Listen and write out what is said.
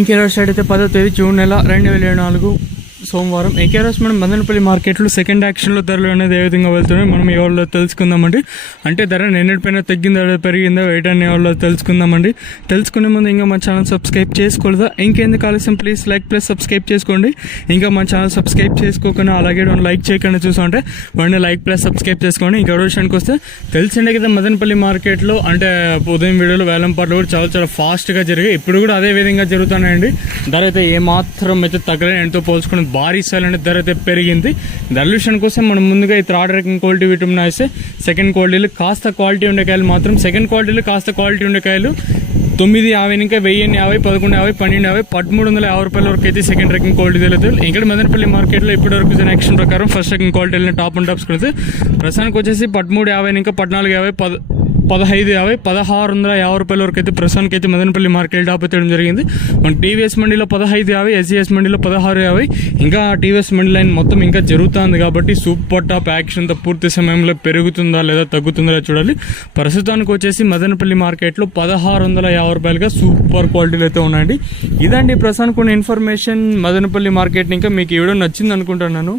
ఇంకేరోజు side అయితే 10వ తేదీ జూన్ నెల 2024 సోమవారం. ఏకేరోజు మనం మదనపల్లి మార్కెట్లో సెకండ్ యాక్షన్లో ధరలు అనేది ఏ విధంగా వెళ్తున్నాయి మనం ఎవరిలో తెలుసుకుందామండి. అంటే ధర నిన్నటిపైన తగ్గిందా పెరిగిందా వెయిట్ అనే ఎవరిలో తెలుసుకుందామండి. తెలుసుకునే ముందు ఇంకా మన ఛానల్ సబ్స్క్రైబ్ చేసుకోలేదా, ఇంకెందుకు ఆలస్యం ప్లీజ్ లైక్ ప్లస్ సబ్స్క్రైబ్ చేసుకోండి. ఇంకా మన ఛానల్ సబ్స్క్రైబ్ చేసుకోకుండా అలాగే లైక్ చేయకుండా చూసుకుంటే వాడిని లైక్ ప్లస్ సబ్స్క్రైబ్ చేసుకోండి. ఇంకా విషయానికి వస్తే తెలిసిండే కదా మదనపల్లి మార్కెట్లో అంటే ఉదయం వీడియోలో వేలం పాటలు కూడా చాలా చాలా ఫాస్ట్గా జరిగాయి. ఇప్పుడు కూడా అదే విధంగా జరుగుతున్నాయండి. ధర అయితే ఏమాత్రం అయితే తగ్గలేదు, ఎంతో పోల్చుకుని భారీ స్థాయిలో అనేది ధర అయితే పెరిగింది. ధరల కోసం మనం ముందుగా ఈ థర్డ్ రకం క్వాలిటీ విటమిన్ వేస్తే సెకండ్ క్వాలిటీలు కాస్త క్వాలిటీ ఉండే కాయలు మాత్రం సెకండ్ క్వాలిటీలు కాస్త క్వాలిటీ ఉండే కాయలు 950 ఇంకా 1050, 1150, 1250, 1350 రూపాయల వరకు అయితే సెకండ్ రకం క్వాలిటీ తెలుగుతుంది. ఇక్కడ మదనపల్లి మార్కెట్లో ఇప్పటి వరకు యాక్షన్ ప్రకారం ఫస్ట్ రకం క్వాలిటీలను టాప్ అండ్ టాప్స్ కొడితే ప్రస్తుతానికి వచ్చేసి 1350 ఇంకా 1450, 1550, 1650 రూపాయల వరకు అయితే ప్రస్తుతానికి అయితే మదనపల్లి మార్కెట్ టాప్ ఎత్తడం జరిగింది. మన టీవీఎస్ మండీలో 1550, ఎస్సీఎస్ మండీలో 1650, ఇంకా టీవీఎస్ మండీ లైన్ మొత్తం ఇంకా జరుగుతుంది కాబట్టి సూపర్ టాప్ యాక్షన్తో పూర్తి సమయంలో పెరుగుతుందా లేదా తగ్గుతుందా చూడాలి. ప్రస్తుతానికి వచ్చేసి మదనపల్లి మార్కెట్లో 1650 రూపాయలుగా సూపర్ క్వాలిటీలు అయితే ఉన్నాయండి. ఇదండి ప్రస్తుతానికి కొన్ని ఇన్ఫర్మేషన్ మదనపల్లి మార్కెట్. ఇంకా మీకు ఈ వీడియో నచ్చింది అనుకుంటున్నాను.